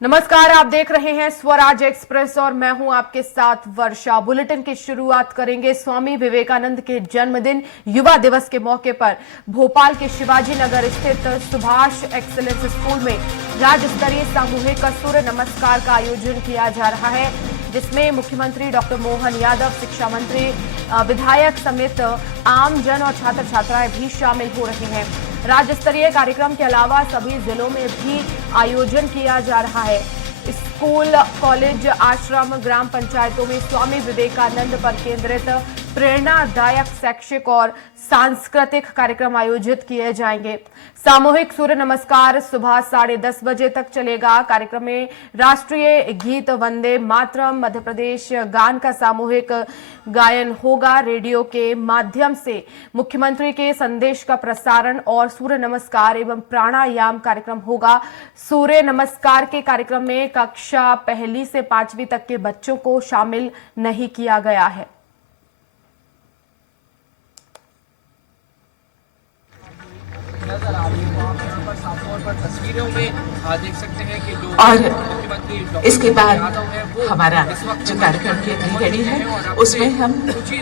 नमस्कार, आप देख रहे हैं स्वराज एक्सप्रेस और मैं हूं आपके साथ वर्षा। बुलेटिन की शुरुआत करेंगे स्वामी विवेकानंद के जन्मदिन युवा दिवस के मौके पर भोपाल के शिवाजी नगर स्थित सुभाष एक्सीलेंस स्कूल में राज्य स्तरीय सामूहिक सूर्य नमस्कार का आयोजन किया जा रहा है, जिसमें मुख्यमंत्री डॉक्टर मोहन यादव, शिक्षा मंत्री, विधायक समेत आम जन और छात्र छात्राएं भी शामिल हो रहे हैं। राज्य स्तरीय कार्यक्रम के अलावा सभी जिलों में भी आयोजन किया जा रहा है। स्कूल, कॉलेज, आश्रम, ग्राम पंचायतों में स्वामी विवेकानंद पर केंद्रित प्रेरणादायक शैक्षिक और सांस्कृतिक कार्यक्रम आयोजित किए जाएंगे। सामूहिक सूर्य नमस्कार सुबह 10:30 बजे तक चलेगा। कार्यक्रम में राष्ट्रीय गीत वंदे मातरम, मध्य प्रदेश गान का सामूहिक गायन होगा। रेडियो के माध्यम से मुख्यमंत्री के संदेश का प्रसारण और सूर्य नमस्कार एवं प्राणायाम कार्यक्रम होगा। सूर्य नमस्कार के कार्यक्रम में कक्षा 1 से 5वीं तक के बच्चों को शामिल नहीं किया गया है। तस्वीरों में देख सकते हैं कि जो और इसके बाद हमारा जो कार्यक्रम की तैयारी है उसमें हम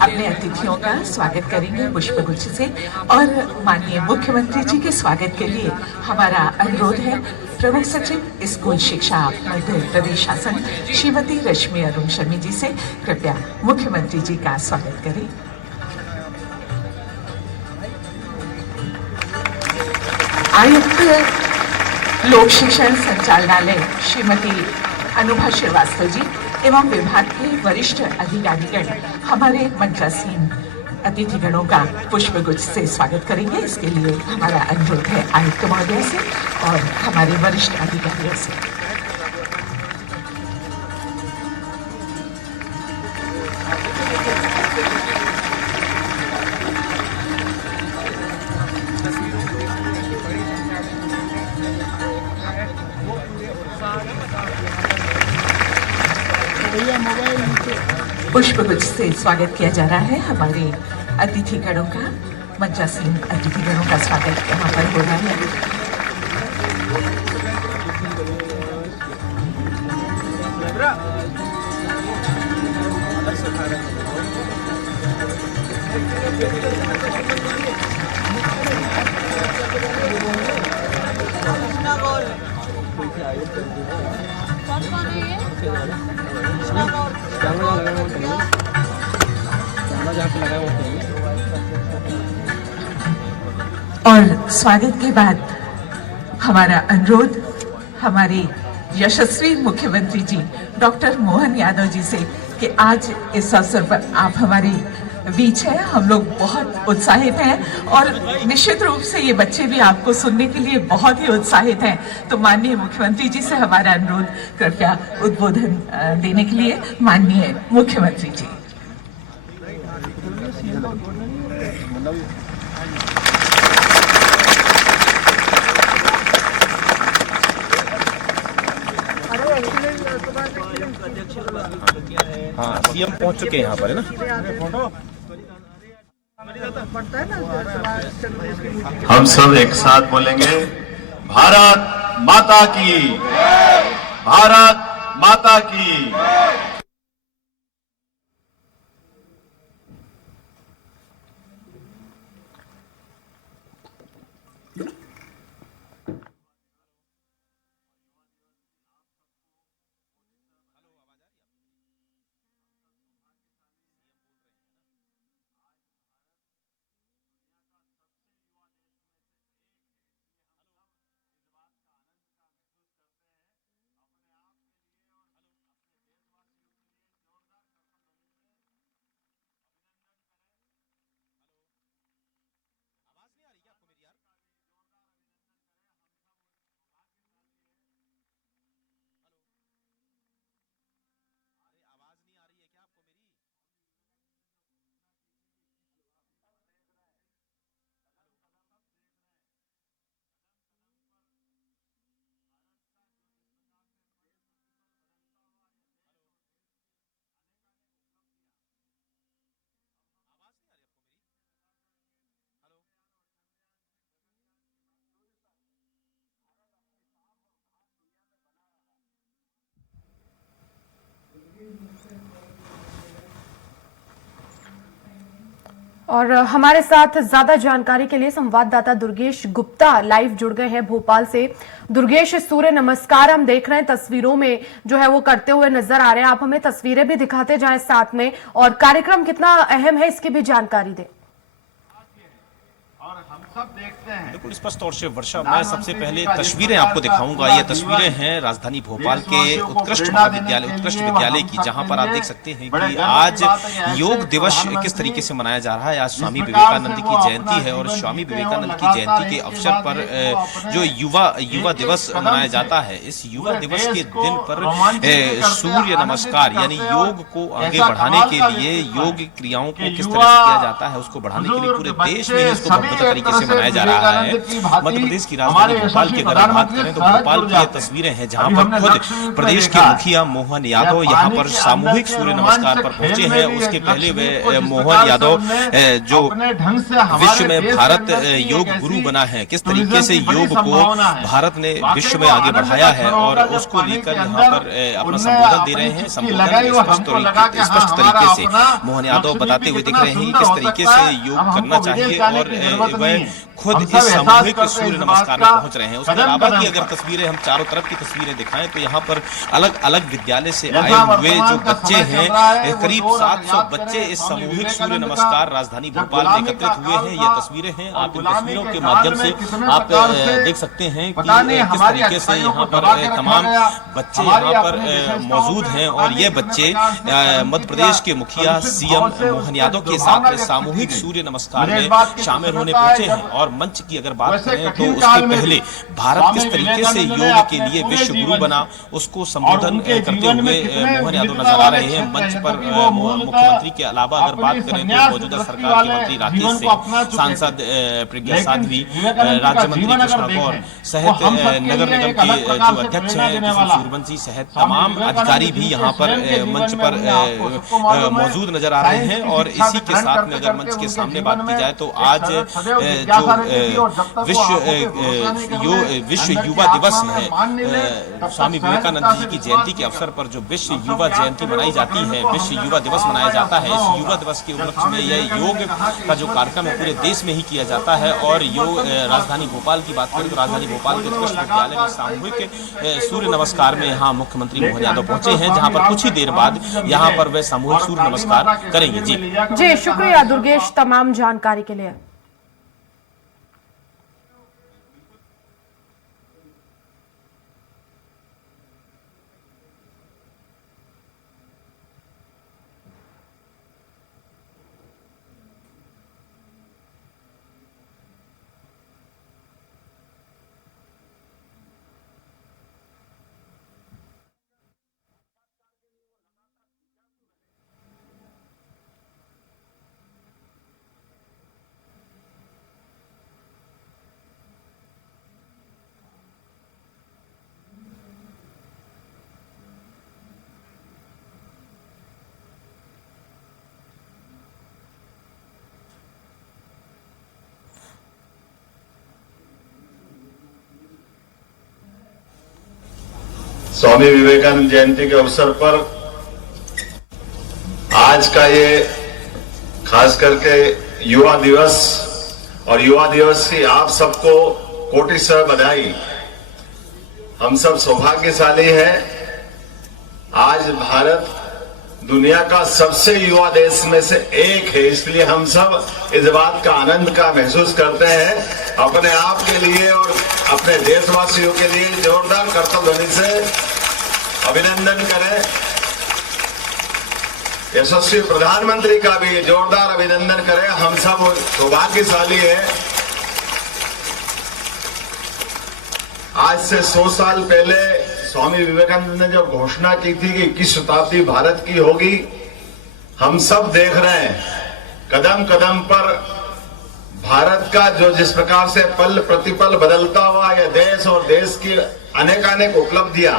अपने अतिथियों का स्वागत करेंगे पुष्पगुच्छ से। और माननीय मुख्यमंत्री जी के स्वागत के लिए हमारा अनुरोध है प्रमुख सचिव स्कूल शिक्षा मध्य प्रदेश शासन श्रीमती रश्मि अरुण शर्मा जी से कृपया मुख्यमंत्री जी का स्वागत करें। आयुक्त लोक शिक्षण संचालनालय श्रीमती अनुभा श्रीवास्तव जी एवं विभाग के वरिष्ठ अधिकारीगण हमारे मंचासीन अतिथिगणों का पुष्पगुच्छ से स्वागत करेंगे। इसके लिए हमारा अनुरोध है आयुक्त महोदय से और हमारे वरिष्ठ अधिकारियों से। पुष्पगुच्छ से स्वागत किया जा रहा है हमारे अतिथिगणों का, मंचासीन अतिथिगणों का स्वागत यहाँ पर हो रहा है। और स्वागत के बाद हमारा अनुरोध हमारे यशस्वी मुख्यमंत्री जी डॉक्टर मोहन यादव जी से कि आज इस अवसर पर आप हमारे बीच हैं। हम लोग बहुत उत्साहित हैं और निश्चित रूप से ये बच्चे भी आपको सुनने के लिए बहुत ही उत्साहित हैं। तो माननीय मुख्यमंत्री जी से हमारा अनुरोध, कृपया उद्बोधन देने के लिए माननीय मुख्यमंत्री जी। हाँ, सीएम पहुंच चुके हैं यहाँ पर, है ना। हम सब एक साथ बोलेंगे, भारत माता की, भारत माता की। और हमारे साथ ज्यादा जानकारी के लिए संवाददाता दुर्गेश गुप्ता लाइव जुड़ गए हैं भोपाल से। दुर्गेश, सूर्य नमस्कार हम देख रहे हैं, तस्वीरों में जो है वो करते हुए नजर आ रहे हैं। आप हमें तस्वीरें भी दिखाते जाएं साथ में, और कार्यक्रम कितना अहम है इसकी भी जानकारी दें। बिल्कुल स्पष्ट तौर से वर्षा, मैं सबसे पहले तस्वीरें आपको दिखाऊंगा। ये तस्वीरें हैं राजधानी भोपाल के उत्कृष्ट विद्यालय की, जहां पर आप देख सकते हैं कि आज योग दिवस किस तरीके से मनाया जा रहा है। आज स्वामी विवेकानंद की जयंती है और स्वामी विवेकानंद की जयंती के अवसर पर जो युवा दिवस मनाया जाता है, इस युवा दिवस के दिन पर सूर्य नमस्कार यानी योग को आगे बढ़ाने के लिए योग क्रियाओं को किस तरह से किया जाता है, उसको बढ़ाने के लिए पूरे देश में इसको भव्य तरीके से मनाया जा रहा है। मध्य प्रदेश की राजधानी भोपाल की अगर बात करें तो भोपाल की ये तस्वीरें हैं जहां पर खुद प्रदेश के मुखिया मोहन यादव यहां पर सामूहिक सूर्य नमस्कार पर पहुंचे हैं। उसके पहले वे मोहन यादव जो विश्व में भारत योग गुरु बना है, किस तरीके से योग को भारत ने विश्व में आगे बढ़ाया है और उसको लेकर यहाँ पर अपना संबोधन दे रहे हैं। संबोधन स्पष्ट तरीके से मोहन यादव बताते हुए दिख रहे हैं किस तरीके से योग करना चाहिए और वह खुद इस सामूहिक सूर्य नमस्कार में पहुंच रहे हैं। उसके अलावा की अगर तस्वीरें हम चारों तरफ की तस्वीरें दिखाएं तो यहाँ पर अलग अलग विद्यालय से आए हुए जो बच्चे हैं, करीब 700 बच्चे इस सामूहिक सूर्य नमस्कार राजधानी भोपाल में एकत्रित हुए हैं। ये तस्वीरें हैं, आप इन तस्वीरों के माध्यम से आप देख सकते हैं कि किस तरीके से यहाँ पर तमाम बच्चे यहाँ पर मौजूद हैं और ये बच्चे मध्य प्रदेश के मुखिया सीएम मोहन यादव के साथ सामूहिक सूर्य नमस्कार में शामिल होने पहुंचे हैं। और मंच की अगर बात करें तो उसके पहले भारत किस तरीके से योग के लिए विश्व गुरु बना, उसको संबोधन करते हुए मोहन यादव नजर आ रहे हैं। मंच पर मुख्यमंत्री के अलावा अगर बात करें तो मौजूदा सरकार के मंत्री राकेश सिंह, सांसद प्रज्ञा साध्वी, राज्य मंत्री कृष्णा गौर सहित नगर निगम के जो अध्यक्ष हैं किशोर सूर्यवंशी सहित तमाम अधिकारी भी यहाँ पर मंच पर मौजूद नजर आ रहे हैं। और इसी के साथ में अगर मंच के सामने बात की जाए तो आज जो विश्व युवा दिवस है, स्वामी विवेकानंद जी की जयंती के अवसर पर जो विश्व युवा जयंती मनाई जाती है, विश्व युवा दिवस मनाया जाता है। इस युवा दिवस के उपलक्ष्य में यह योग का जो कार्यक्रम है पूरे देश में ही किया जाता है। और योग राजधानी भोपाल की बात करें तो राजधानी भोपाल के उत्कृष्ट विद्यालय में सामूहिक सूर्य नमस्कार में यहाँ मुख्यमंत्री मोहन यादव पहुंचे हैं, जहाँ पर कुछ ही देर बाद यहाँ पर वे सामूहिक सूर्य नमस्कार करेंगे। जी शुक्रिया दुर्गेश तमाम जानकारी के लिए। स्वामी विवेकानंद जयंती के अवसर पर आज का ये खास करके युवा दिवस और युवा दिवस की आप सबको कोटिशः बधाई। हम सब सौभाग्यशाली हैं। आज भारत दुनिया का सबसे युवा देश में से एक है, इसलिए हम सब इस बात का आनंद का महसूस करते हैं। अपने आप के लिए और अपने देशवासियों के लिए जोरदार करतब ध्वनि से अभिनंदन करें। यशस्वी प्रधानमंत्री का भी जोरदार अभिनंदन करें। हम सब सौभाग्यशाली हैं। आज से 100 साल पहले स्वामी विवेकानंद ने जो घोषणा की थी कि 21 शताब्दी भारत की होगी, हम सब देख रहे हैं कदम कदम पर भारत का जो जिस प्रकार से पल प्रतिपल बदलता हुआ यह देश और देश की अनेकानेक उपलब्धियां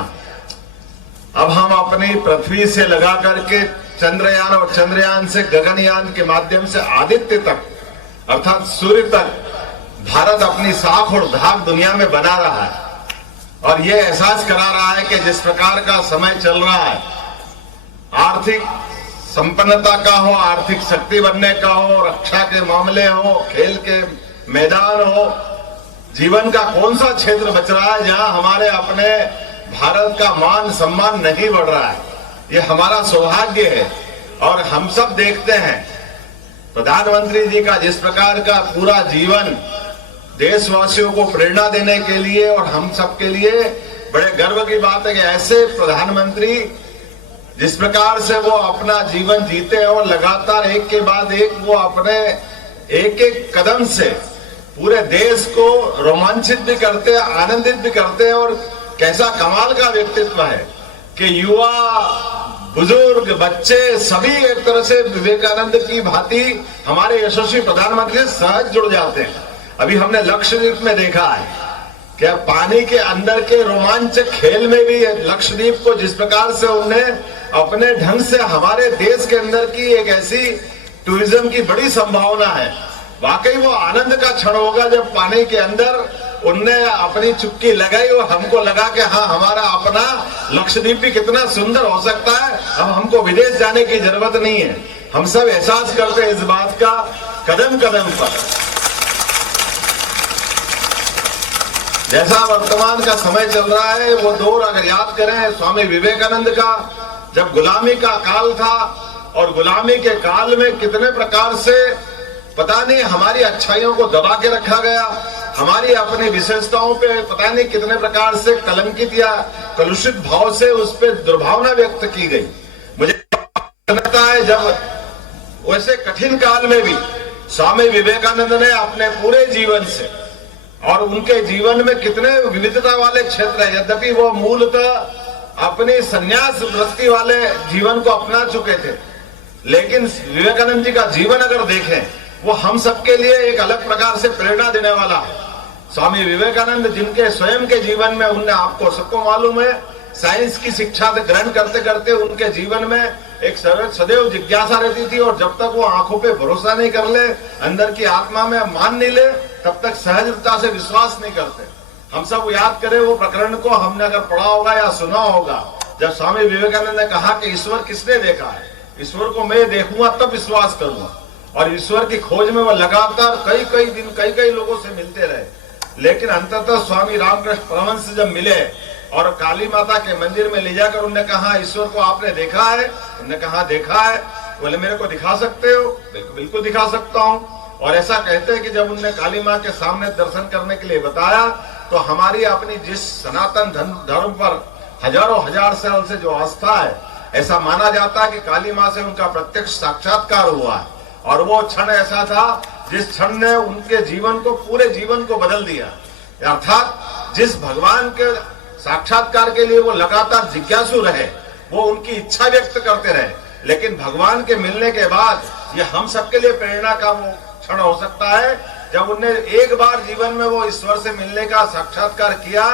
अब हम अपनी पृथ्वी से लगा करके चंद्रयान और चंद्रयान से गगनयान के माध्यम से आदित्य तक अर्थात सूर्य तक भारत अपनी साख और धाक दुनिया में बना रहा है। और यह एहसास करा रहा है कि जिस प्रकार का समय चल रहा है, आर्थिक संपन्नता का हो, आर्थिक शक्ति बनने का हो, रक्षा के मामले हो, खेल के मैदान हो, जीवन का कौन सा क्षेत्र बच रहा है जहां हमारे अपने भारत का मान सम्मान नहीं बढ़ रहा है? ये हमारा सौभाग्य है। और हम सब देखते हैं प्रधानमंत्री जी का जिस प्रकार का पूरा जीवन देशवासियों को प्रेरणा देने के लिए, और हम सब के लिए बड़े गर्व की बात है कि ऐसे प्रधानमंत्री जिस प्रकार से वो अपना जीवन जीते और लगातार एक के बाद एक वो अपने एक एक कदम से पूरे देश को रोमांचित भी करते हैं, आनंदित भी करते हैं। और कैसा कमाल का व्यक्तित्व है कि युवा, बुजुर्ग, बच्चे सभी एक तरह से विवेकानंद की भांति हमारे यशस्वी प्रधानमंत्री से सहज जुड़ जाते हैं। अभी हमने लक्षद्वीप में देखा है कि पानी के अंदर के रोमांचक खेल में भी लक्षद्वीप को जिस प्रकार से उन्हें अपने ढंग से हमारे देश के अंदर की एक ऐसी टूरिज्म की बड़ी संभावना है। वाकई वो आनंद का क्षण होगा जब पानी के अंदर उनने अपनी चुप्की लगाई और हमको लगा कि हाँ, हमारा अपना लक्षद्वीप भी कितना सुंदर हो सकता है। अब हमको विदेश जाने की जरूरत नहीं है। हम सब एहसास करते हैं इस बात का कदम कदम पर। जैसा वर्तमान का समय चल रहा है, वो दौर अगर याद करें स्वामी विवेकानंद का, जब गुलामी का काल था और गुलामी के काल में कितने प्रकार से पता नहीं हमारी अच्छाइयों को दबा के रखा गया, हमारी अपनी विशेषताओं पे पता नहीं कितने प्रकार से कलंकित या कलुषित भाव से उस पर दुर्भावना व्यक्त की गई। मुझे लगता है जब वैसे कठिन काल में भी स्वामी विवेकानंद ने अपने पूरे जीवन से, और उनके जीवन में कितने विविधता वाले क्षेत्र है, यद्यपि वो मूलतः अपनी संन्यास वृत्ति वाले जीवन को अपना चुके थे, लेकिन विवेकानंद जी का जीवन अगर देखें वो हम सबके लिए एक अलग प्रकार से प्रेरणा देने वाला है। स्वामी विवेकानंद जिनके स्वयं के जीवन में, उनने आपको सबको मालूम है, साइंस की शिक्षा ग्रहण करते करते उनके जीवन में एक सदैव जिज्ञासा रहती थी, और जब तक वो आंखों पे भरोसा नहीं कर ले, अंदर की आत्मा में मान नहीं ले, तब तक सहजता से विश्वास नहीं करते। हम सब याद करें वो प्रकरण को, हमने अगर पढ़ा होगा या सुना होगा, जब स्वामी विवेकानंद ने कहा कि ईश्वर किसने देखा है, ईश्वर को मैं देखूंगा तब विश्वास करूंगा। और ईश्वर की खोज में वो लगातार कई दिन कई लोगों से मिलते रहे, लेकिन अंततः स्वामी रामकृष्ण परमहंस से जब मिले और काली माता के मंदिर में ले जाकर उन्होंने कहा, ईश्वर को आपने देखा है? उन्होंने कहा देखा है। बोले मेरे को दिखा सकते हो? बिल्कुल दिखा सकता हूँ। और ऐसा कहते हैं कि जब उन्होंने काली माँ के सामने दर्शन करने के लिए बताया, तो हमारी अपनी जिस सनातन धर्म पर हजारों हजार साल से जो आस्था है, ऐसा माना जाता है कि काली माँ से उनका प्रत्यक्ष साक्षात्कार हुआ है। और वो क्षण ऐसा था जिस क्षण ने उनके जीवन को, पूरे जीवन को बदल दिया। अर्थात जिस भगवान के साक्षात्कार के लिए वो लगातार जिज्ञासु रहे, वो उनकी इच्छा व्यक्त करते रहे, लेकिन भगवान के मिलने के बाद ये हम सबके लिए प्रेरणा का वो क्षण हो सकता है जब उनने एक बार जीवन में वो ईश्वर से मिलने का साक्षात्कार किया।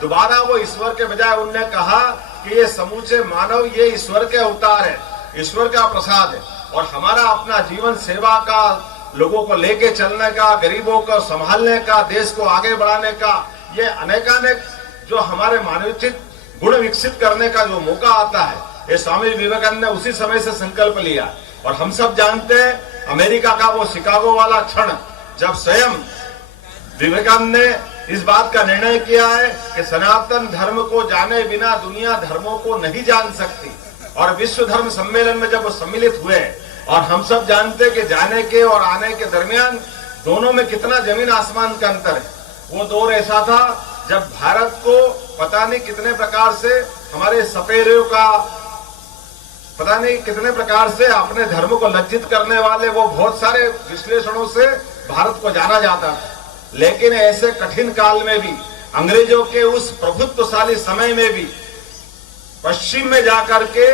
दोबारा वो ईश्वर के बजाय उनने कहा कि ये समूचे मानव ये ईश्वर के अवतार है, ईश्वर का प्रसाद है, और हमारा अपना जीवन सेवा का, लोगों को लेके चलने का, गरीबों को संभालने का, देश को आगे बढ़ाने का, ये अनेकानेक जो हमारे मानवीय गुण विकसित करने का जो मौका आता है, ये स्वामी विवेकानंद ने उसी समय से संकल्प लिया। और हम सब जानते हैं अमेरिका का वो शिकागो वाला क्षण, जब स्वयं विवेकानंद ने इस बात का निर्णय किया है कि सनातन धर्म को जाने बिना दुनिया धर्मों को नहीं जान सकती। और विश्व धर्म सम्मेलन में जब वो सम्मिलित हुए, और हम सब जानते हैं कि जाने के और आने के दरमियान दोनों में कितना जमीन आसमान का अंतर है। वो दौर ऐसा था जब भारत को पता नहीं कितने प्रकार से हमारे सपेरों का, पता नहीं कितने प्रकार से अपने धर्म को लज्जित करने वाले वो बहुत सारे विश्लेषणों से भारत को जाना जाता था। लेकिन ऐसे कठिन काल में भी, अंग्रेजों के उस प्रभुत्वशाली समय में भी, पश्चिम में जाकर के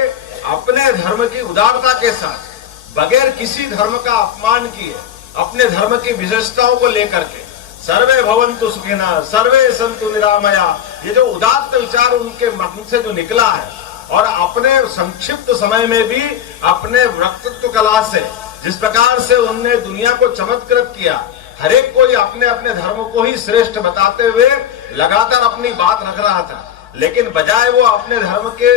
अपने धर्म की उदारता के साथ, बगैर किसी धर्म का अपमान किए, अपने धर्म की विशेषताओं को लेकर के, सर्वे भवन्तु सुखिनः सर्वे सन्तु निरामया, ये जो उदात्त विचार उनके मन से जो निकला है, और अपने संक्षिप्त समय में भी अपने वक्तृत्व कला से जिस प्रकार से उनने दुनिया को चमत्कृत किया, हर एक कोई अपने अपने धर्म को ही श्रेष्ठ बताते हुए लगातार अपनी बात रख रहा था। लेकिन बजाय वो अपने धर्म के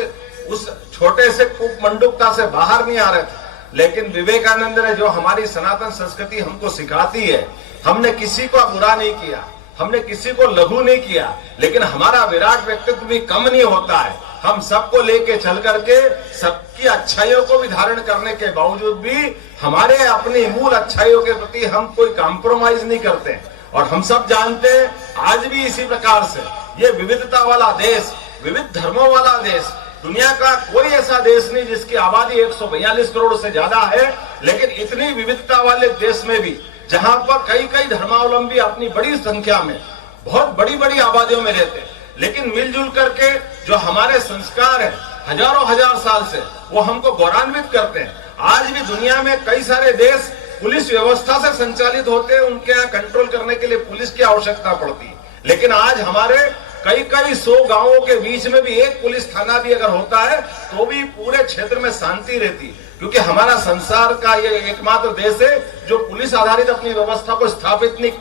उस छोटे से कूप मंडूकता से बाहर नहीं आ रहे थे, लेकिन विवेकानंद ने जो हमारी सनातन संस्कृति हमको सिखाती है, हमने किसी को बुरा नहीं किया, हमने किसी को लघु नहीं किया, लेकिन हमारा विराट व्यक्तित्व भी कम नहीं होता है। हम सबको लेके चल करके सबकी अच्छाइयों को भी धारण करने के बावजूद भी हमारे अपनी मूल अच्छाइयों के प्रति हम कोई कॉम्प्रोमाइज नहीं करते। और हम सब जानते हैं आज भी इसी प्रकार से ये विविधता वाला देश, विविध धर्मों वाला देश, दुनिया का कोई ऐसा देश नहीं जिसकी आबादी 142 करोड़ से ज्यादा है, लेकिन इतनी विविधता वाले देश में भी जहां पर कई कई धर्मावलंबी अपनी बड़ी संख्या में बहुत बड़ी बड़ी आबादियों में रहते हैं, लेकिन मिलजुल करके जो हमारे संस्कार है हजारों हजार साल से, वो हमको गौरवान्वित करते हैं। आज भी दुनिया में कई सारे देश पुलिस व्यवस्था से संचालित होते हैं, उनके यहाँ कंट्रोल करने के लिए पुलिस की आवश्यकता पड़ती है, लेकिन आज हमारे कई कई 100 गांवों के बीच में भी एक पुलिस थाना भी अगर होता है तो भी पूरे क्षेत्र में शांति रहती है, क्योंकि हमारा संसार का ये एकमात्र देश है जो पुलिस आधारित अपनी व्यवस्था को स्थापित नहीं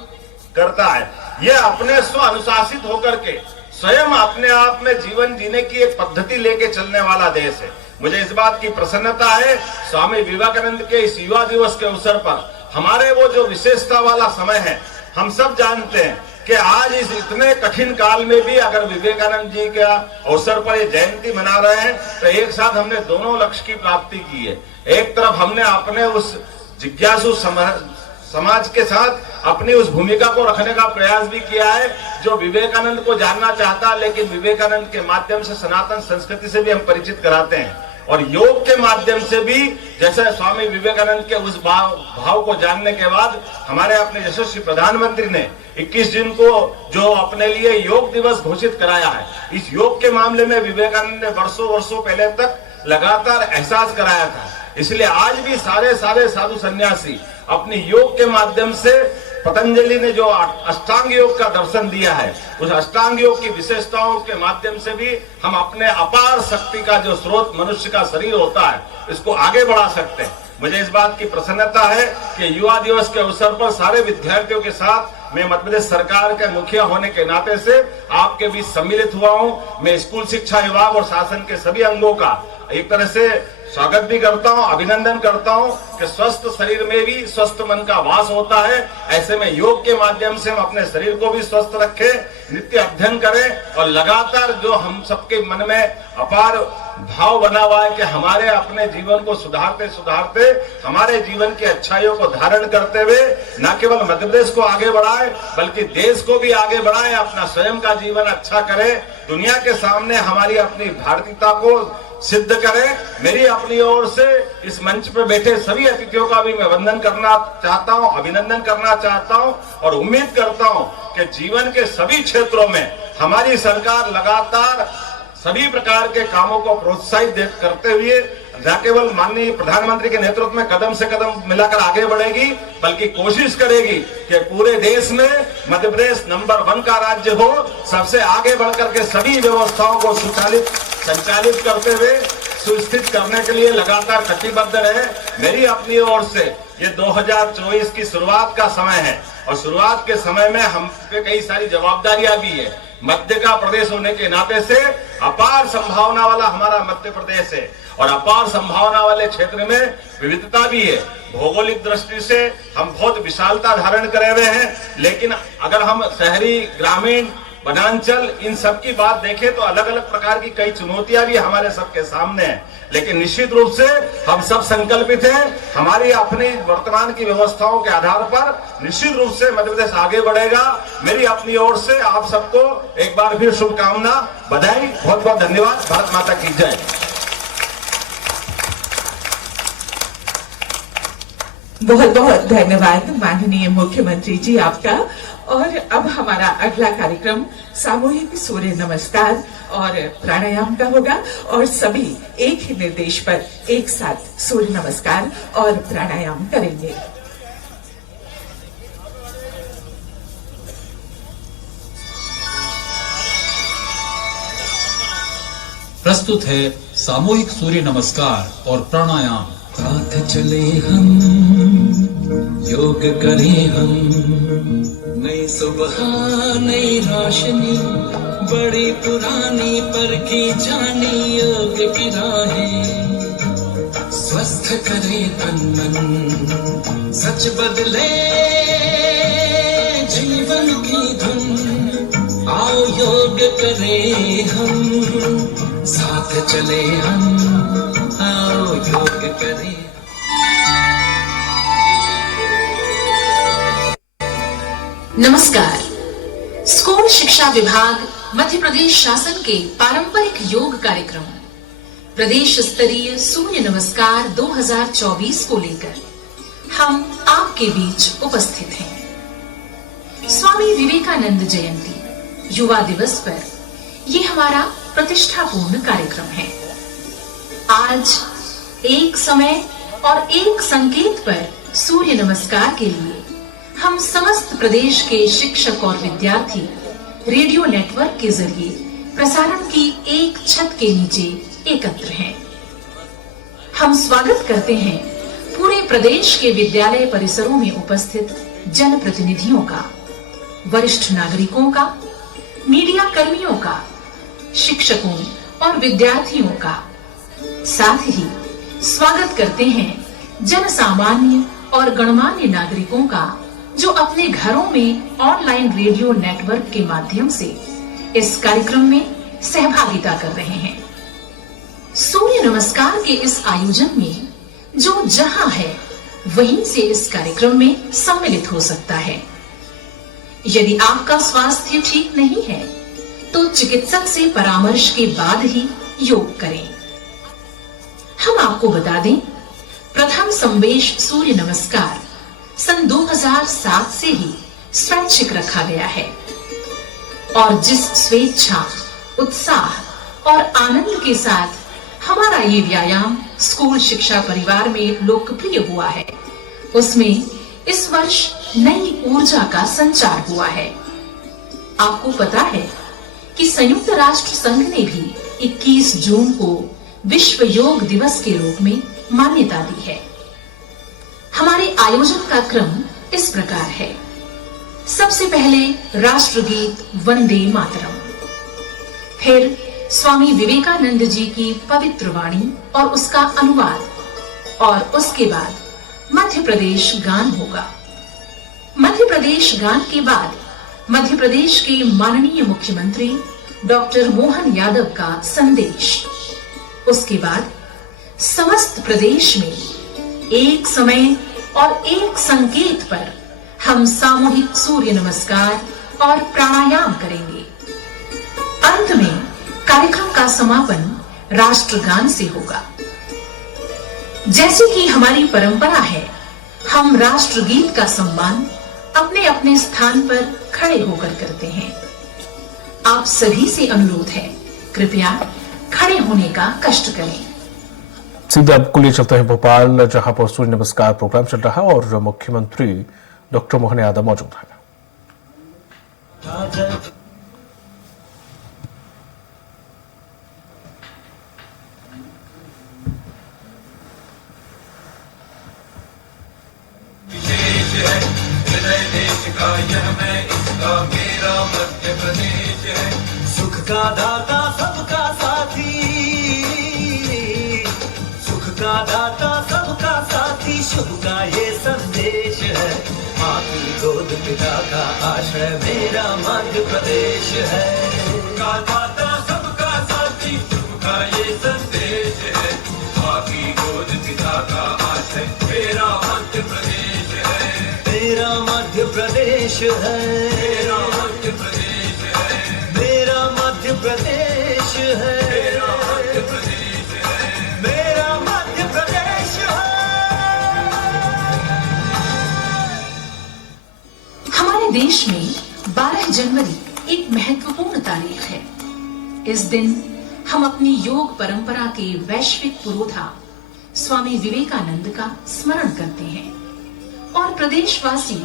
करता है। ये अपने स्व अनुशासित होकर के स्वयं अपने आप में जीवन जीने की एक पद्धति लेके चलने वाला देश है। मुझे इस बात की प्रसन्नता है, स्वामी विवेकानंद के इस युवा दिवस के अवसर पर हमारे वो जो विशेषता वाला समय है, हम सब जानते हैं कि आज इस इतने कठिन काल में भी अगर विवेकानंद जी के अवसर पर ये जयंती मना रहे हैं तो एक साथ हमने दोनों लक्ष्य की प्राप्ति की है। एक तरफ हमने अपने उस जिज्ञासु समाज के साथ अपनी उस भूमिका को रखने का प्रयास भी किया है जो विवेकानंद को जानना चाहता, लेकिन विवेकानंद के माध्यम से सनातन संस्कृति से भी हम परिचित कराते हैं। और योग के माध्यम से भी, जैसे स्वामी विवेकानंद के उस भाव को जानने के बाद हमारे अपने यशस्वी प्रधानमंत्री ने 21 जून को जो अपने लिए योग दिवस घोषित कराया है, इस योग के मामले में विवेकानंद ने वर्षों वर्षों पहले तक लगातार एहसास कराया था। इसलिए आज भी सारे साधु सन्यासी अपनी योग के माध्यम से, पतंजलि ने जो अष्टांग योग का दर्शन दिया है, उस अष्टांग योग की विशेषताओं के माध्यम से भी हम अपने अपार शक्ति का जो स्रोत मनुष्य का शरीर होता है, इसको आगे बढ़ा सकते हैं। मुझे इस बात की प्रसन्नता है कि युवा दिवस के अवसर पर सारे विद्यार्थियों के साथ मैं मध्य प्रदेश सरकार के मुखिया होने के नाते से आपके बीच सम्मिलित हुआ हूं। मैं स्कूल शिक्षा विभाग और शासन के सभी अंगों का एक तरह से स्वागत भी करता हूं, अभिनंदन करता हूं कि स्वस्थ शरीर में भी स्वस्थ मन का वास होता है। ऐसे में योग के माध्यम से हम अपने शरीर को भी स्वस्थ रखें, नित्य अध्ययन करें और लगातार जो हम सबके मन में अपार भाव बना हुआ है कि हमारे अपने जीवन को सुधारते सुधारते हमारे जीवन की अच्छाइयों को धारण करते हुए न केवल मध्य प्रदेश को आगे बढ़ाए बल्कि देश को भी आगे बढ़ाए, अपना स्वयं का जीवन अच्छा करे, दुनिया के सामने हमारी अपनी भारतीयता को सिद्ध करें। मेरी अपनी ओर से इस मंच पर बैठे सभी अतिथियों का भी मैं वंदन करना चाहता हूं, अभिनंदन करना चाहता हूं और उम्मीद करता हूं कि जीवन के सभी क्षेत्रों में हमारी सरकार लगातार सभी प्रकार के कामों को प्रोत्साहित करते हुए न केवल माननीय प्रधानमंत्री के नेतृत्व में कदम से कदम मिलाकर आगे बढ़ेगी, बल्कि कोशिश करेगी कि पूरे देश में मध्य प्रदेश नंबर 1 का राज्य हो, सबसे आगे बढ़कर के सभी व्यवस्थाओं को संचालित करते हुए सुस्थित करने के लिए लगातार कटिबद्ध रहे। मेरी अपनी ओर से ये 2024 की शुरुआत का समय है और शुरुआत के समय में हम पे कई सारी जवाबदारियां भी है। मध्य का प्रदेश होने के नाते से अपार संभावना वाला हमारा मध्य प्रदेश है और अपार संभावना वाले क्षेत्र में विविधता भी है। भौगोलिक दृष्टि से हम बहुत विशालता धारण करे हुए हैं, लेकिन अगर हम शहरी, ग्रामीण, वनांचल इन सब की बात देखें तो अलग अलग प्रकार की कई चुनौतियां भी हमारे सबके सामने हैं, लेकिन निश्चित रूप से हम सब संकल्पित हैं। हमारी अपनी वर्तमान की व्यवस्थाओं के आधार पर निश्चित रूप से मध्य प्रदेश आगे बढ़ेगा। मेरी अपनी ओर से आप सबको एक बार फिर शुभकामना, बधाई, बहुत बहुत धन्यवाद। भारत माता की जय। बहुत बहुत धन्यवाद माननीय मुख्यमंत्री जी आपका। और अब हमारा अगला कार्यक्रम सामूहिक सूर्य नमस्कार और प्राणायाम का होगा और सभी एक ही निर्देश पर एक साथ सूर्य नमस्कार और प्राणायाम करेंगे। प्रस्तुत है सामूहिक सूर्य नमस्कार और प्राणायाम। साथ चले हम, योग करें हम, नई सुबह नई रोशनी, बड़ी पुरानी पर की जानी योग की राहें, स्वस्थ साथ करे तन मन, सच बदले जीवन की धुन। आओ योग करें हम, साथ चले हम, आओ योग करें। नमस्कार। स्कूल शिक्षा विभाग मध्य प्रदेश शासन के पारंपरिक योग कार्यक्रम प्रदेश स्तरीय सूर्य नमस्कार 2024 को लेकर हम आपके बीच उपस्थित हैं। स्वामी विवेकानंद जयंती युवा दिवस पर यह हमारा प्रतिष्ठापूर्ण कार्यक्रम है। आज एक समय और एक संकेत पर सूर्य नमस्कार के लिए हम समस्त प्रदेश के शिक्षक और विद्यार्थी रेडियो नेटवर्क के जरिए प्रसारण की एक छत के नीचे एकत्र हैं। हम स्वागत करते हैं पूरे प्रदेश के विद्यालय परिसरों में उपस्थित जनप्रतिनिधियों का, वरिष्ठ नागरिकों का, मीडिया कर्मियों का, शिक्षकों और विद्यार्थियों का। साथ ही स्वागत करते हैं जन सामान्य और गणमान्य नागरिकों का जो अपने घरों में ऑनलाइन रेडियो नेटवर्क के माध्यम से इस कार्यक्रम में सहभागिता कर रहे हैं। सूर्य नमस्कार के इस आयोजन में जो जहां है वहीं से इस कार्यक्रम में सम्मिलित हो सकता है। यदि आपका स्वास्थ्य ठीक नहीं है तो चिकित्सक से परामर्श के बाद ही योग करें। हम आपको बता दें, प्रथम संवेश सूर्य नमस्कार सन 2007 से ही स्वैच्छिक रखा गया है और जिस स्वेच्छा, उत्साह और आनंद के साथ हमारा ये व्यायाम स्कूल शिक्षा परिवार में लोकप्रिय हुआ है, उसमें इस वर्ष नई ऊर्जा का संचार हुआ है। आपको पता है कि संयुक्त राष्ट्र संघ ने भी 21 जून को विश्व योग दिवस के रूप में मान्यता दी है। हमारे आयोजन का क्रम इस प्रकार है। सबसे पहले राष्ट्रगीत वंदे मातरम, फिर स्वामी विवेकानंद जी की पवित्र वाणी और उसका अनुवाद, और उसके बाद मध्य प्रदेश गान होगा। मध्य प्रदेश गान के बाद मध्य प्रदेश के माननीय मुख्यमंत्री डॉक्टर मोहन यादव का संदेश। उसके बाद समस्त प्रदेश में एक समय और एक संकेत पर हम सामूहिक सूर्य नमस्कार और प्राणायाम करेंगे। अंत में कार्यक्रम का समापन राष्ट्रगान से होगा। जैसे कि हमारी परंपरा है, हम राष्ट्रगीत का सम्मान अपने अपने स्थान पर खड़े होकर करते हैं। आप सभी से अनुरोध है, कृपया खड़े होने का कष्ट करें। सीधे आपको ले चलते हैं भोपाल, जहां पर सूर्य नमस्कार प्रोग्राम चल रहा है और मुख्यमंत्री डॉक्टर मोहन यादव मौजूद हैं। सुख का दाता सबका साथी, सुख का दाता सबका साथी, शुभ का ये संदेश है। माँ की गोद पिता का आश्रय मेरा मध्य प्रदेश है। का दाता सबका साथी, शुभ का ये संदेश है। माँ की गोद पिता का आश्रय मेरा मध्य प्रदेश है। मेरा मध्य प्रदेश है, मेरा मध्य प्रदेश है, मेरा मध्य प्रदेश है, मेरा मध्य प्रदेश है, मेरा मध्य प्रदेश है। हमारे देश में 12 जनवरी एक महत्वपूर्ण तारीख है। इस दिन हम अपनी योग परंपरा के वैश्विक पुरोधा स्वामी विवेकानंद का स्मरण करते हैं और प्रदेशवासी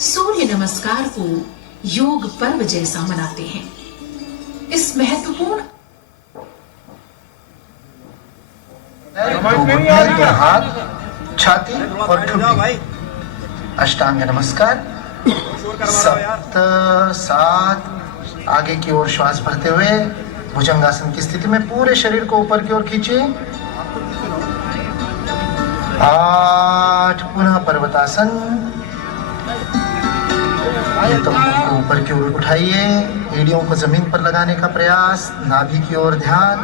सूर्य नमस्कार को योग पर्व जैसा मनाते हैं। इस महत्वपूर्ण घुटने के हाथ, छाती और ठुड्डी। अष्टांग नमस्कार। 7 7 आगे की ओर श्वास भरते हुए भुजंगासन की स्थिति में पूरे शरीर को ऊपर की ओर खींचिए। 8 पुनः पर्वतासन। तंबू को ऊपर की ओर उठाइए, एड़ियों को जमीन पर लगाने का प्रयास, नाभि की ओर ध्यान।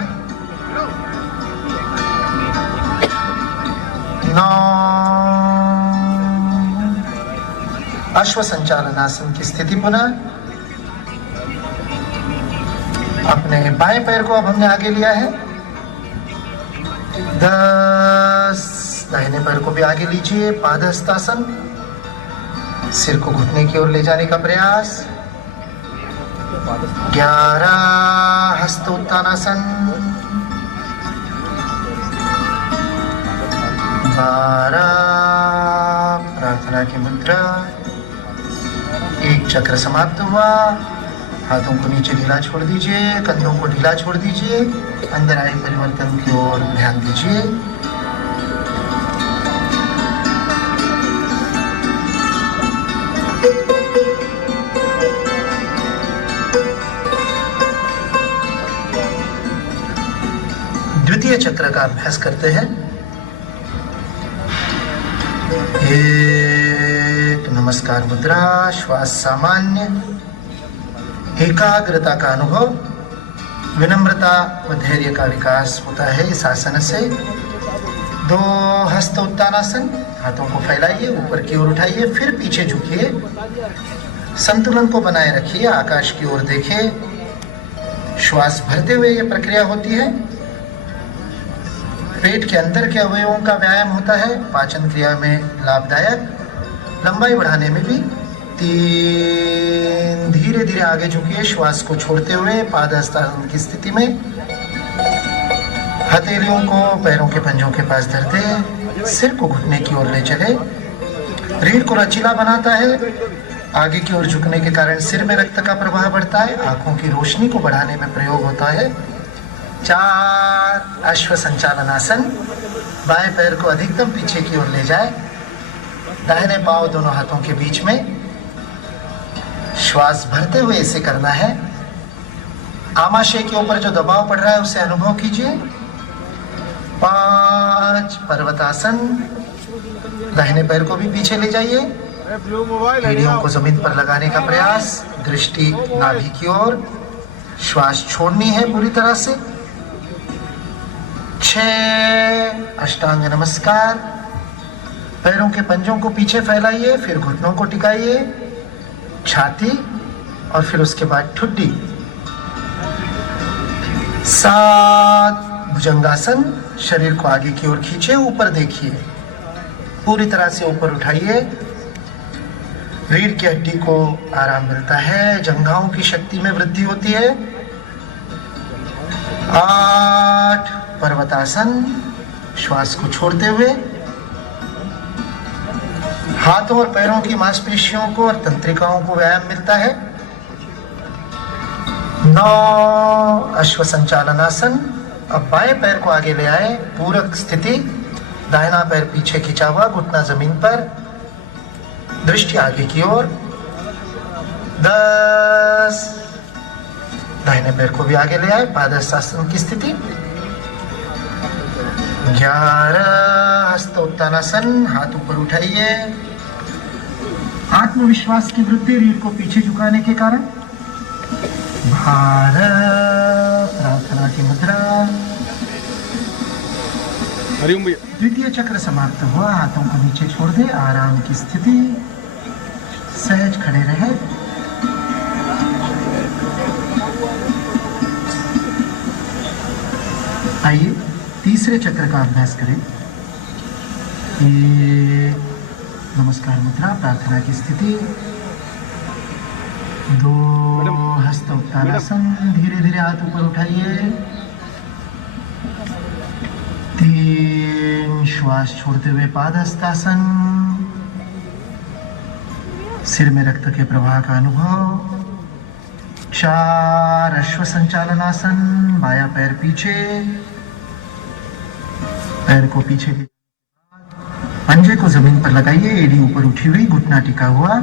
9 अश्व संचालन आसन की स्थिति पुनः। अपने बाएं पैर को अब हमने आगे लिया है। 10 दाहिने पैर को भी आगे लीजिए, पादहस्तासन। सिर को घुटने की ओर ले जाने का प्रयास। 11 हस्त उत्तानासन। 12 प्रार्थना की मुद्रा। 1 चक्र समाप्त हुआ। हाथों को नीचे ढीला छोड़ दीजिए, कंधों को ढीला छोड़ दीजिए, अंदर आए परिवर्तन की ओर ध्यान दीजिए। द्वितीय चक्र का अभ्यास करते हैं। 1 नमस्कार मुद्रा, श्वास सामान्य, एकाग्रता का अनुभव, विनम्रता व धैर्य का विकास होता है इस आसन से। 2 हस्त उत्तानासन। हाथों को फैलाइए, ऊपर की ओर उठाइए, फिर पीछे झुकिए, संतुलन को बनाए रखिए, आकाश की ओर देखिए। श्वास भरते हुए यह प्रक्रिया होती है। पेट के अंदर के अवयवों का व्यायाम होता है, पाचन क्रिया में लाभदायक, लंबाई बढ़ाने में भी। 3 धीरे धीरे आगे झुकिए, श्वास को छोड़ते हुए पादहस्तासन की स्थिति में। हथेलियों को पैरों के पंजों के पास धरते, सिर को घुटने की ओर ले चले। रीढ़ को लचीला बनाता है। आगे की ओर झुकने के कारण सिर में रक्त का प्रवाह बढ़ता है, आंखों की रोशनी को बढ़ाने में प्रयोग होता है। 4 अश्व संचालन आसन। बाएं पैर को अधिकतम पीछे की ओर ले जाए, दाहिने पांव दोनों हाथों के बीच में। श्वास भरते हुए इसे करना है। आमाशय के ऊपर जो दबाव पड़ रहा है उसे अनुभव कीजिए। 5 पर्वतासन। दाहिने पैर को भी पीछे ले जाइए, एड़ियों को जमीन पर लगाने का प्रयास, दृष्टि नाभि की ओर, श्वास छोड़नी है पूरी तरह से। 6 अष्टांग नमस्कार। पैरों के पंजों को पीछे फैलाइए, फिर घुटनों को टिकाइए, छाती और फिर उसके बाद ठुड्डी। 7 भुजंगासन। शरीर को आगे की ओर खींचे, ऊपर देखिए, पूरी तरह से ऊपर उठाइए। रीढ़ की हड्डी को आराम मिलता है, जंघाओं की शक्ति में वृद्धि होती है। 8 पर्वतासन। श्वास को छोड़ते हुए हाथों और पैरों की मांसपेशियों को और तंत्रिकाओं को व्यायाम मिलता है। 9 अश्व संचालनासन। अब बाएं पैर को आगे ले आए, पूरक स्थिति, दाहिना पैर पीछे खिंचा हुआ, घुटना जमीन पर, दृष्टि आगे की ओर। 10 दाहिने पैर को भी आगे ले आए, पादहस्तासन की स्थिति। 11 हस्त उत्तानासन। हाथ ऊपर उठाइए, आत्मविश्वास की वृद्धि रीढ़ को पीछे झुकाने के कारण। 12 प्रार्थना की मुद्रा। द्वितीय चक्र समाप्त हुआ, हाथों को नीचे छोड़ दे, आराम की स्थिति, सहज खड़े रहे। आइए तीसरे चक्र का अभ्यास करें। ये नमस्कार मुद्रा, प्रार्थना की स्थिति। 2 हस्त उत्तानासन। धीरे धीरे हाथ ऊपर उठाइए। 3 श्वास छोड़ते हुए पादहस्तासन। सिर में रक्त के प्रवाह का अनुभव। 4 अश्व संचालनासन। बायां पैर पीछे, पैर को पीछे, पंजे को जमीन पर लगाइए, एड़ी ऊपर उठी हुई, घुटना टिका हुआ।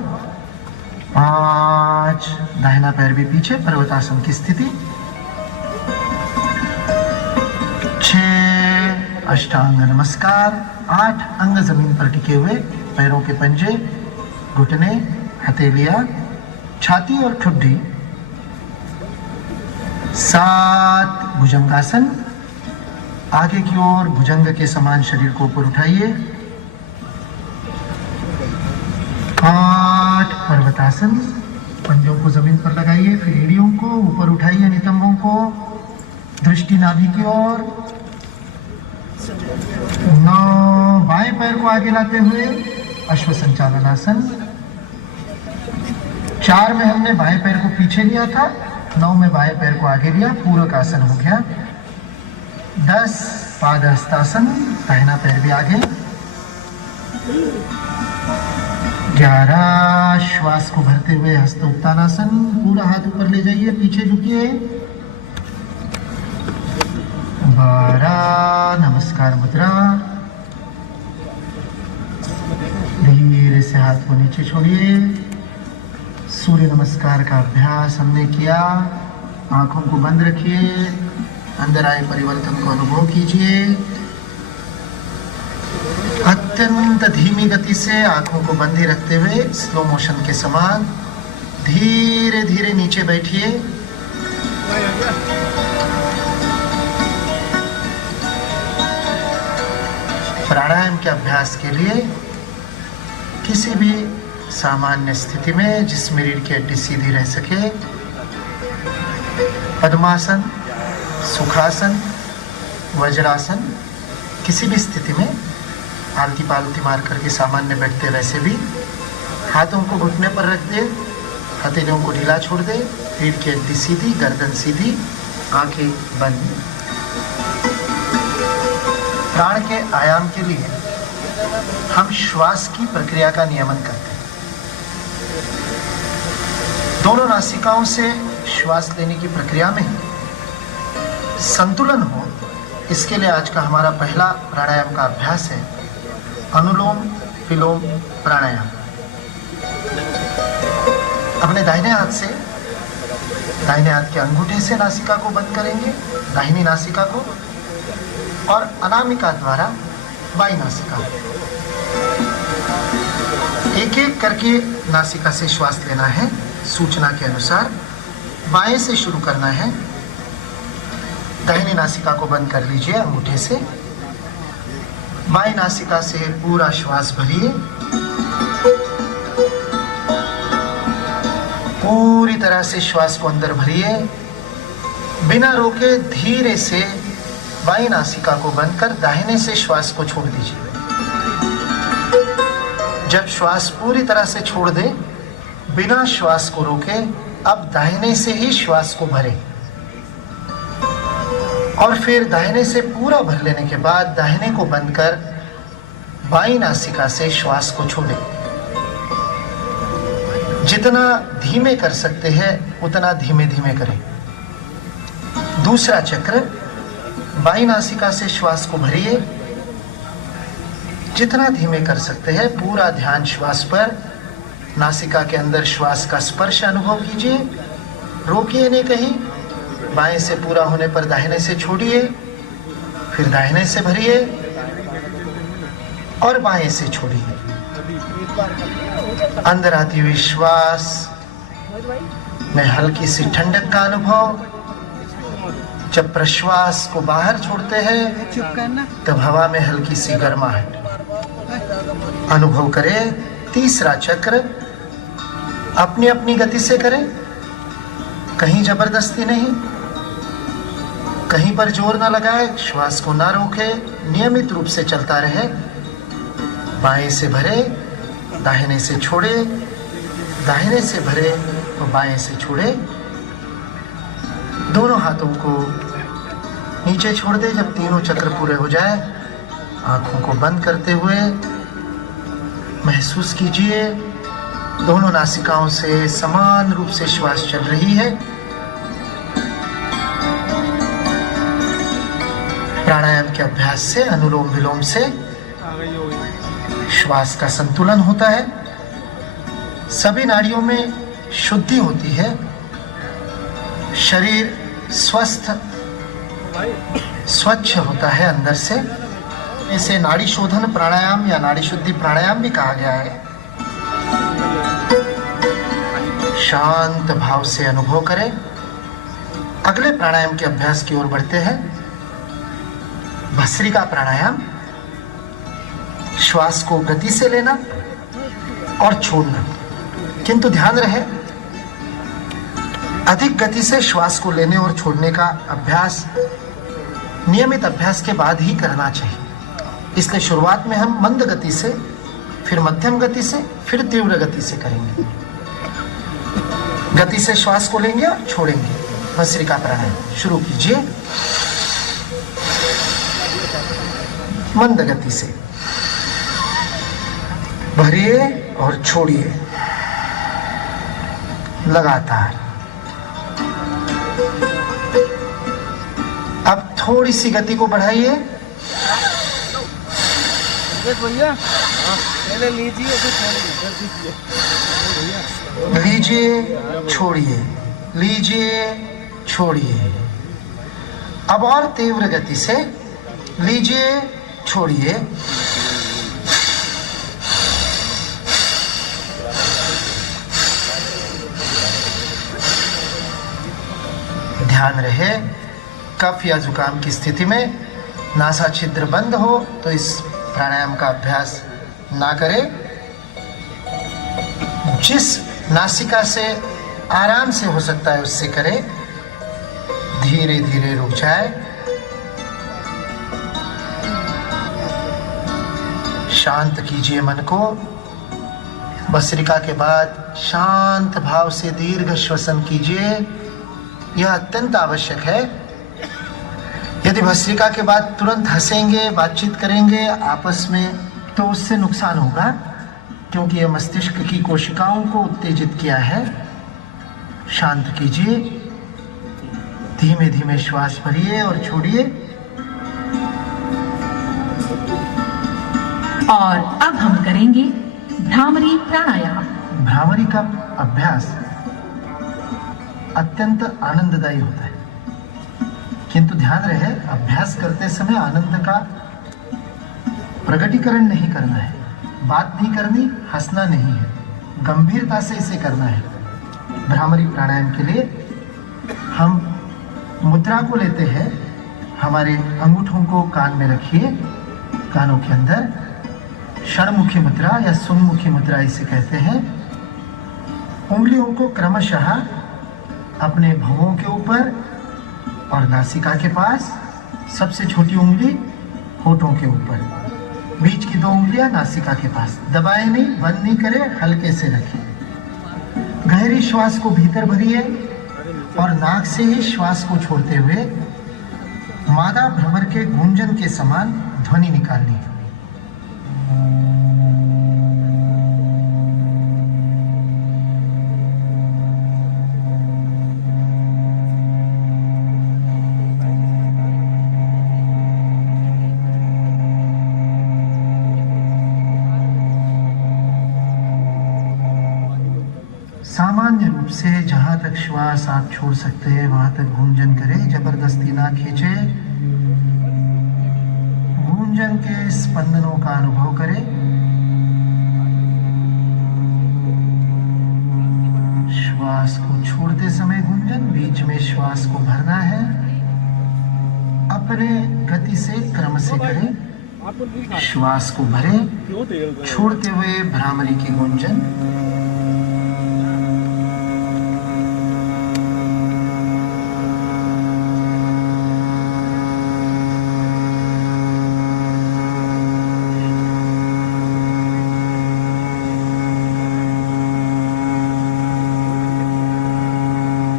5 दाहिना पैर भी पीछे, पर्वतासन की स्थिति। 6 अष्टांग नमस्कार। 8 अंग जमीन पर टिके हुए, पैरों के पंजे, घुटने, हथेलियां, छाती और ठुड्डी। 7 भुजंगासन। आगे की ओर भुजंग के समान शरीर को ऊपर उठाइए। 8 पर्वतासन। पंजों को जमीन पर लगाइए, फिर एड़ियों को ऊपर उठाइए, नितंबों को, दृष्टि नाभि की ओर। 9 बाएं पैर को आगे लाते हुए अश्व संचालन आसन। 4 में हमने बाएं पैर को पीछे लिया था, 9 में बाएं पैर को आगे लिया, पूरक आसन हो गया। 10 पादहस्तासन, दाहिना पैर भी आगे। 11 श्वास को भरते हुए हस्त उत्तानासन, पूरा हाथ ऊपर ले जाइए, पीछे झुकिए। 12 नमस्कार मुद्रा। धीरे से हाथ को नीचे छोड़िए। सूर्य नमस्कार का अभ्यास हमने किया। आंखों को बंद रखिए, अंदर आए परिवर्तन को अनुभव कीजिए। अत्यंत धीमी गति से आंखों को बंदी रखते हुए स्लो मोशन के समान धीरे धीरे नीचे बैठिए। प्राणायाम के अभ्यास के लिए किसी भी सामान्य स्थिति में जिसमें रीढ़ की हड्डी सीधी रह सके, पद्मासन, सुखासन, वज्रासन, किसी भी स्थिति में आलती पालती मार करके सामान्य बैठते वैसे भी हाथों को घुटने पर रख दे, हथेलियों को ढीला छोड़ दे, रीढ़ की हड्डी सीधी, गर्दन सीधी, आंखें बंद। प्राण के आयाम के लिए हम श्वास की प्रक्रिया का नियमन करते हैं। दोनों नासिकाओं से श्वास लेने की प्रक्रिया में संतुलन हो, इसके लिए आज का हमारा पहला प्राणायाम का अभ्यास है अनुलोम विलोम प्राणायाम। अपने दाहिने हाथ के अंगूठे से नासिका को बंद करेंगे, दाहिनी नासिका को, और अनामिका द्वारा बाई नासिका। एक एक करके नासिका से श्वास लेना है सूचना के अनुसार। बाएं से शुरू करना है। दाहिनी नासिका को बंद कर लीजिए अंगूठे से। बाएं नासिका से पूरा श्वास भरिए, पूरी तरह से श्वास को अंदर भरिए, बिना रोके धीरे से बाईं नासिका को बंद कर दाहिने से श्वास को छोड़ दीजिए। जब श्वास पूरी तरह से छोड़ दे, बिना श्वास को रोके अब दाहिने से ही श्वास को भरें, और फिर दाहिने से पूरा भर लेने के बाद दाहिने को बंद कर बाईं नासिका से श्वास को छोड़ें। जितना धीमे कर सकते हैं उतना धीमे धीमे करें। दूसरा चक्र, बाईं नासिका से श्वास को भरिए, जितना धीमे कर सकते हैं पूरा ध्यान श्वास पर। नासिका के अंदर श्वास का स्पर्श अनुभव कीजिए, रोकिए नहीं कहीं। बाएं से पूरा होने पर दाहिने से छोड़िए, फिर दाहिने से भरिए और बाएं से छोड़िए। अंदर आती हुई श्वास में हल्की सी ठंडक का अनुभव। जब प्रश्वास को बाहर छोड़ते हैं तब हवा में हल्की सी गर्माहट अनुभव करें। तीसरा चक्र अपनी अपनी गति से करें, कहीं जबरदस्ती नहीं, कहीं पर जोर ना लगाए, श्वास को ना रोके, नियमित रूप से चलता रहे। बाएं से भरे, दाहिने से छोड़े, दाहिने से भरे तो बाएं से छोड़े। दोनों हाथों को नीचे छोड़ दे। जब तीनों चक्र पूरे हो जाए, आंखों को बंद करते हुए महसूस कीजिए दोनों नासिकाओं से समान रूप से श्वास चल रही है। प्राणायाम के अभ्यास से, अनुलोम विलोम से श्वास का संतुलन होता है, सभी नाड़ियों में शुद्धि होती है, शरीर स्वस्थ स्वच्छ होता है अंदर से। इसे नाड़ी शोधन प्राणायाम या नाड़ी शुद्धि प्राणायाम भी कहा गया है। शांत भाव से अनुभव करें। अगले प्राणायाम के अभ्यास की ओर बढ़ते हैं। भस्त्रिका प्राणायाम, श्वास को गति से लेना और छोड़ना, किंतु ध्यान रहे अधिक गति से श्वास को लेने और छोड़ने का अभ्यास नियमित अभ्यास के बाद ही करना चाहिए। इसलिए शुरुआत में हम मंद गति से, फिर मध्यम गति से, फिर तीव्र गति से करेंगे। गति से श्वास को लेंगे और छोड़ेंगे। भस्त्रिका प्राणायाम शुरू कीजिए मंद गति से, भरिए और छोड़िए लगातार। अब थोड़ी सी गति को बढ़ाइए। पहले लीजिए लीजिए छोड़िए, लीजिए छोड़िए। अब और तीव्र गति से लीजिए छोड़िए। ध्यान रहे कफ या जुकाम की स्थिति में नासा छिद्र बंद हो तो इस प्राणायाम का अभ्यास ना करें। जिस नासिका से आराम से हो सकता है उससे करें। धीरे धीरे रुक जाए। शांत कीजिए मन को। भस्त्रिका के बाद शांत भाव से दीर्घ श्वसन कीजिए। यह अत्यंत आवश्यक है। यदि भस्त्रिका के बाद तुरंत हंसेंगे, बातचीत करेंगे आपस में, तो उससे नुकसान होगा, क्योंकि यह मस्तिष्क की कोशिकाओं को उत्तेजित किया है। शांत कीजिए। धीमे धीमे श्वास भरिए और छोड़िए। और अब हम करेंगे भ्रामरी प्राणायाम। भ्रामरी का अभ्यास अत्यंत आनंददायी होता है, किंतु ध्यान रहे अभ्यास करते समय आनंद का प्रकटीकरण नहीं करना है। बात नहीं करनी, हंसना नहीं है, गंभीरता से इसे करना है। भ्रामरी प्राणायाम के लिए हम मुद्रा को लेते हैं। हमारे अंगूठों को कान में रखिए, कानों के अंदर। षणमुखी मुद्रा या सुमुखी मुद्रा इसे कहते हैं। उंगलियों को क्रमशः अपने भवों के ऊपर और नासिका के पास, सबसे छोटी उंगली होठों के ऊपर, बीच की 2 उंगलियां नासिका के पास। दबाए नहीं, बंद नहीं करें, हल्के से रखें। गहरी श्वास को भीतर भरिए और नाक से ही श्वास को छोड़ते हुए मादा भ्रमर के गूंजन के समान ध्वनि निकालनी है। सामान्य रूप से जहां तक श्वास आप छोड़ सकते हैं वहां तक गूंजन करें। जबरदस्ती ना खींचे। गूंजन के स्पंदनों का अनुभव करें। श्वास को छोड़ते समय गूंजन, बीच में श्वास को भरना है। अपने गति से क्रम से करें। श्वास को भरें, छोड़ते हुए भ्रामरी की गूंजन।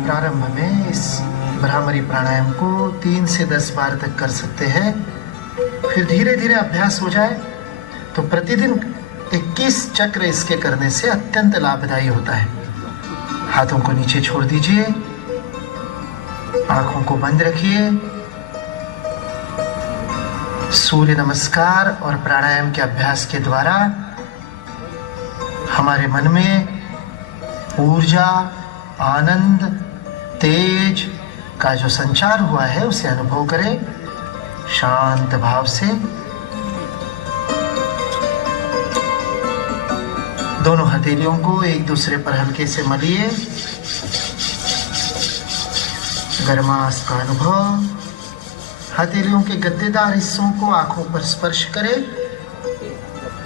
प्रारंभ में इस भ्रामरी प्राणायाम को 3 से 10 बार तक कर सकते हैं। फिर धीरे धीरे अभ्यास हो जाए तो प्रतिदिन 21 चक्र इसके करने से अत्यंत लाभदायी होता है। हाथों को नीचे छोड़ दीजिए, आंखों को बंद रखिए। सूर्य नमस्कार और प्राणायाम के अभ्यास के द्वारा हमारे मन में ऊर्जा, आनंद, तेज का जो संचार हुआ है उसे अनुभव करें। शांत भाव से दोनों हथेलियों को एक दूसरे पर हल्के से मलिए। गर्माश का अनुभव। हथेलियों के गद्देदार हिस्सों को आंखों पर स्पर्श करें।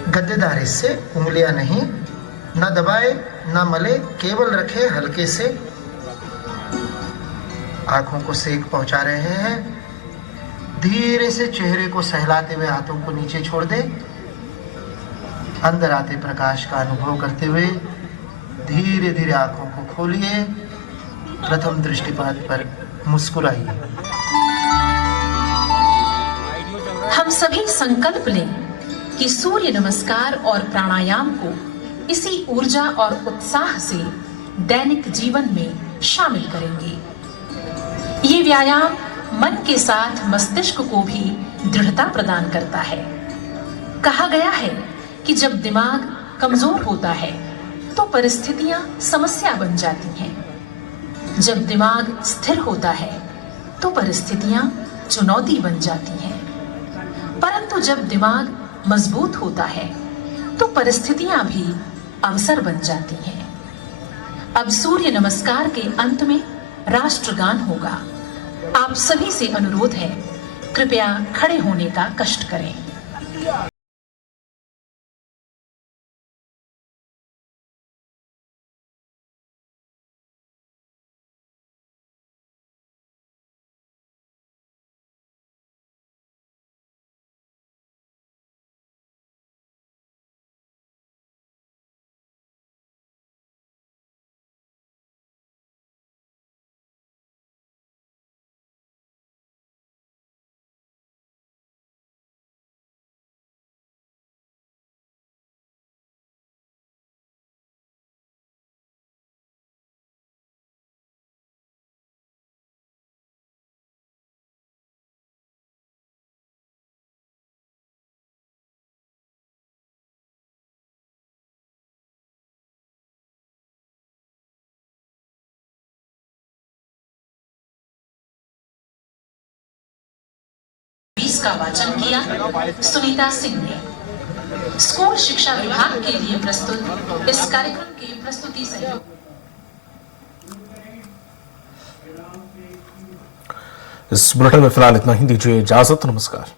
गद्देदार हिस्से उंगलियां नहीं, न दबाए न मले, केवल रखे हल्के से। आंखों को सेक पहुंचा रहे हैं। धीरे से चेहरे को सहलाते हुए हाथों को नीचे छोड़ दे। अंदर आते प्रकाश का अनुभव करते हुए धीरे धीरे आंखों को खोलिए। प्रथम दृष्टिपात पर मुस्कुराइए। हम सभी संकल्प लें कि सूर्य नमस्कार और प्राणायाम को इसी ऊर्जा और उत्साह से दैनिक जीवन में शामिल करेंगे। ये व्यायाम मन के साथ मस्तिष्क को भी दृढ़ता प्रदान करता है। कहा गया है कि जब दिमाग कमजोर होता है तो परिस्थितियां समस्या बन जाती हैं। जब दिमाग स्थिर होता है तो परिस्थितियां चुनौती बन जाती हैं। परंतु जब दिमाग मजबूत होता है तो परिस्थितियां भी अवसर बन जाती हैं। अब सूर्य नमस्कार के अंत में राष्ट्रगान होगा। आप सभी से अनुरोध है, कृपया खड़े होने का कष्ट करें। का वाचन किया सुनीता सिंह ने। स्कूल शिक्षा विभाग के लिए प्रस्तुत इस कार्यक्रम के प्रस्तुति सहयोग। इस बुलेटिन में फिलहाल इतना ही। दीजिए इजाजत। नमस्कार।